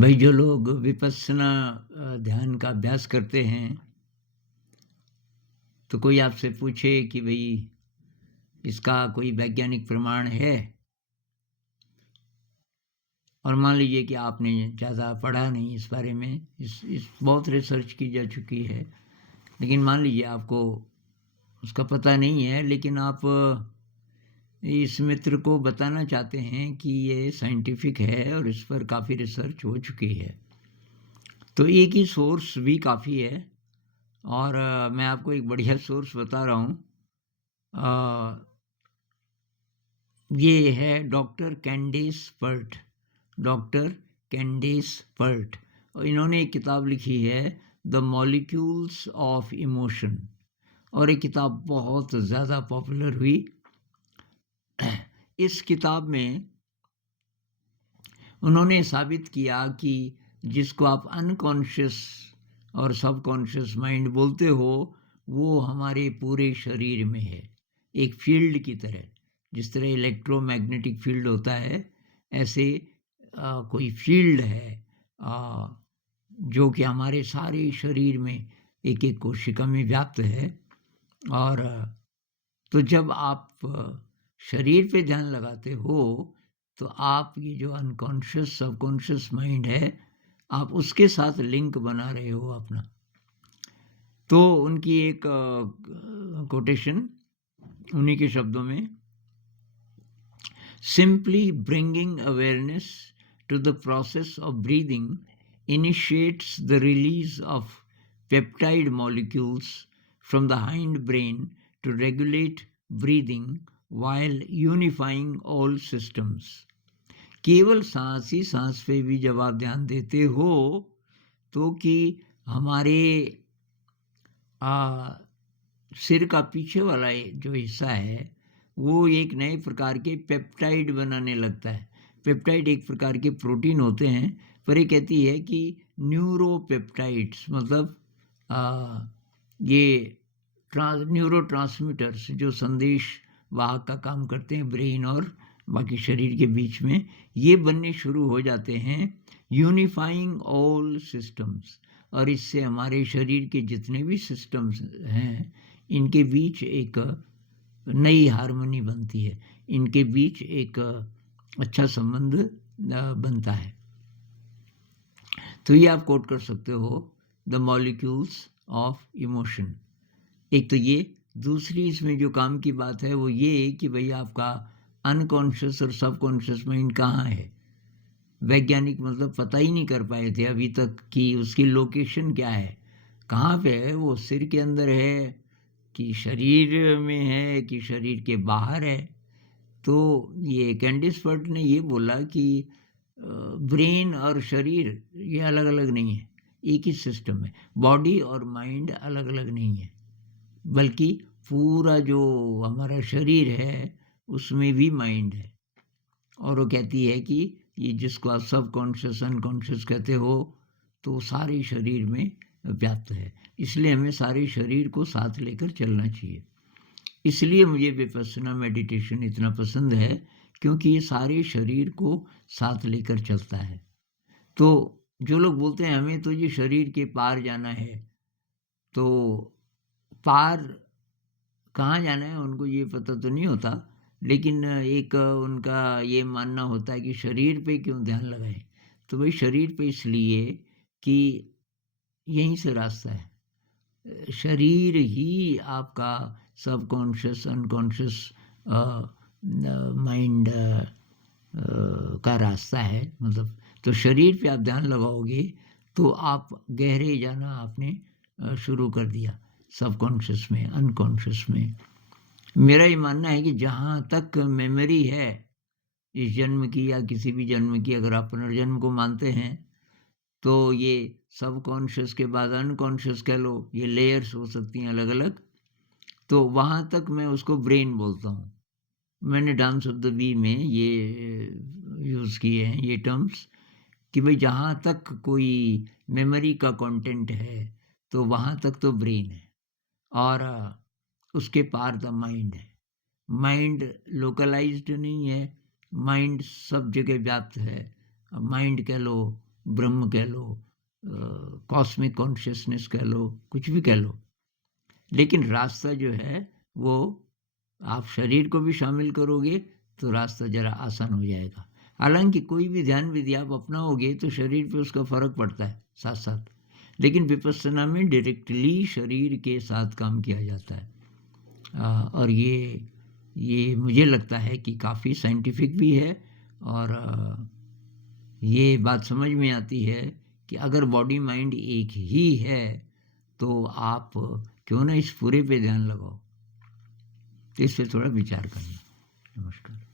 भाई जो लोग विपश्यना ध्यान का अभ्यास करते हैं, तो कोई आपसे पूछे कि भई इसका कोई वैज्ञानिक प्रमाण है? और मान लीजिए कि आपने ज़्यादा पढ़ा नहीं इस बारे में, इस बहुत रिसर्च की जा चुकी है, लेकिन मान लीजिए आपको उसका पता नहीं है, लेकिन आप इस मित्र को बताना चाहते हैं कि ये साइंटिफिक है और इस पर काफ़ी रिसर्च हो चुकी है। तो एक ही सोर्स भी काफ़ी है और मैं आपको एक बढ़िया सोर्स बता रहा हूँ। अ, ये है doctor Candace Pert. Doctor Candace Pert और इन्होंने एक किताब लिखी है द मॉलिक्यूल्स ऑफ इमोशन और ये किताब बहुत ज़्यादा पॉपुलर हुई। इस किताब में उन्होंने साबित किया कि जिसको आप अनकॉन्शियस और सबकॉन्शियस माइंड बोलते हो, वो हमारे पूरे शरीर में है, एक फील्ड की तरह। जिस तरह इलेक्ट्रोमैग्नेटिक फील्ड होता है, ऐसे कोई फील्ड है जो कि हमारे सारे शरीर में एक-एक कोशिका में व्याप्त है। और तो जब आप शरीर पे ध्यान लगाते हो, तो आप ये जो अनकॉन्शियस सबकॉन्शियस माइंड है, आप उसके साथ लिंक बना रहे हो अपना। तो उनकी एक कोटेशन उन्हीं के शब्दों में, simply bringing awareness to the process of breathing initiates the release of peptide molecules from the hindbrain to regulate breathing while unifying all systems. केवल सांस ही सांस पे भी जब आप ध्यान देते हो, तो कि हमारे सिर का पीछे वाला जो हिस्सा है, वो एक नए प्रकार के पेप्टाइड बनाने लगता है। पेप्टाइड एक प्रकार के प्रोटीन होते हैं, पर ये कहती है कि न्यूरोपेप्टाइड्स मतलब ये न्यूरोट्रांसमीटर्स जो संदेश वाहक का काम करते हैं ब्रेन और बाकी शरीर के बीच में, ये बनने शुरू हो जाते हैं, यूनिफाइंग ऑल सिस्टम्स। और इससे हमारे शरीर के जितने भी सिस्टम्स हैं, इनके बीच एक नई हार्मनी बनती है, इनके बीच एक अच्छा संबंध बनता है। तो ये आप कोट कर सकते हो, द मॉलिक्यूल्स ऑफ इमोशन। एक तो ये, दूसरी इसमें जो काम की बात है वो ये कि भाई आपका अनकॉन्शियस और सबकॉन्शियस माइंड कहाँ है। वैज्ञानिक मतलब पता ही नहीं कर पाए थे अभी तक कि उसकी लोकेशन क्या है, कहाँ पे है, वो सिर के अंदर है कि शरीर में है कि शरीर के बाहर है। तो ये कैंडिस पर्ट ने ये बोला कि ब्रेन और शरीर ये अलग अलग नहीं है, एक ही सिस्टम है। बॉडी और माइंड अलग अलग नहीं है, बल्कि पूरा जो हमारा शरीर है उसमें भी माइंड है। और वो कहती है कि ये जिसको आप सबकॉन्शियस अनकॉन्शियस कहते हो, तो सारे शरीर में व्याप्त है। इसलिए हमें सारे शरीर को साथ लेकर चलना चाहिए। इसलिए मुझे विपश्यना मेडिटेशन इतना पसंद है, क्योंकि ये सारे शरीर को साथ लेकर चलता है। तो जो लोग बोलते हैं हमें तो ये शरीर के पार जाना है, तो पार कहाँ जाना है उनको ये पता तो नहीं होता, लेकिन एक उनका ये मानना होता है कि शरीर पे क्यों ध्यान लगाएं। तो भाई शरीर पे इसलिए कि यहीं से रास्ता है। शरीर ही आपका सबकॉन्शियस अनकॉन्शियस माइंड का रास्ता है। मतलब तो शरीर पे आप ध्यान लगाओगे तो आप गहरे जाना आपने शुरू कर दिया, सबकॉन्शियस में अनकॉन्शियस में। मेरा ये मानना है कि जहाँ तक मेमोरी है इस जन्म की या किसी भी जन्म की, अगर आप पुनर्जन्म को मानते हैं, तो ये सबकॉन्शियस के बाद अनकॉन्शियस कह लो, ये लेयर्स हो सकती हैं अलग अलग। तो वहाँ तक मैं उसको ब्रेन बोलता हूँ। मैंने डांस ऑफ द बी में ये यूज़ किए हैं ये टर्म्स कि भाई जहाँ तक कोई मेमोरी का कंटेंट है, तो वहाँ तक तो ब्रेन है और उसके पार द माइंड है। माइंड लोकलाइज्ड नहीं है, माइंड सब जगह व्याप्त है। माइंड कह लो ब्रह्म कह लो, कॉस्मिक कॉन्शियसनेस कह लो, कुछ भी कह लो, लेकिन रास्ता जो है वो आप शरीर को भी शामिल करोगे तो रास्ता ज़रा आसान हो जाएगा। हालाँकि कोई भी ध्यान विधि आप अपनाओगे तो शरीर पे उसका फ़र्क पड़ता है साथ-साथ, लेकिन विपस्सना में डायरेक्टली शरीर के साथ काम किया जाता है। और ये मुझे लगता है कि काफ़ी साइंटिफिक भी है, और ये बात समझ में आती है कि अगर बॉडी माइंड एक ही है तो आप क्यों ना इस पूरे पे ध्यान लगाओ। तो इस पे थोड़ा विचार करना। नमस्कार।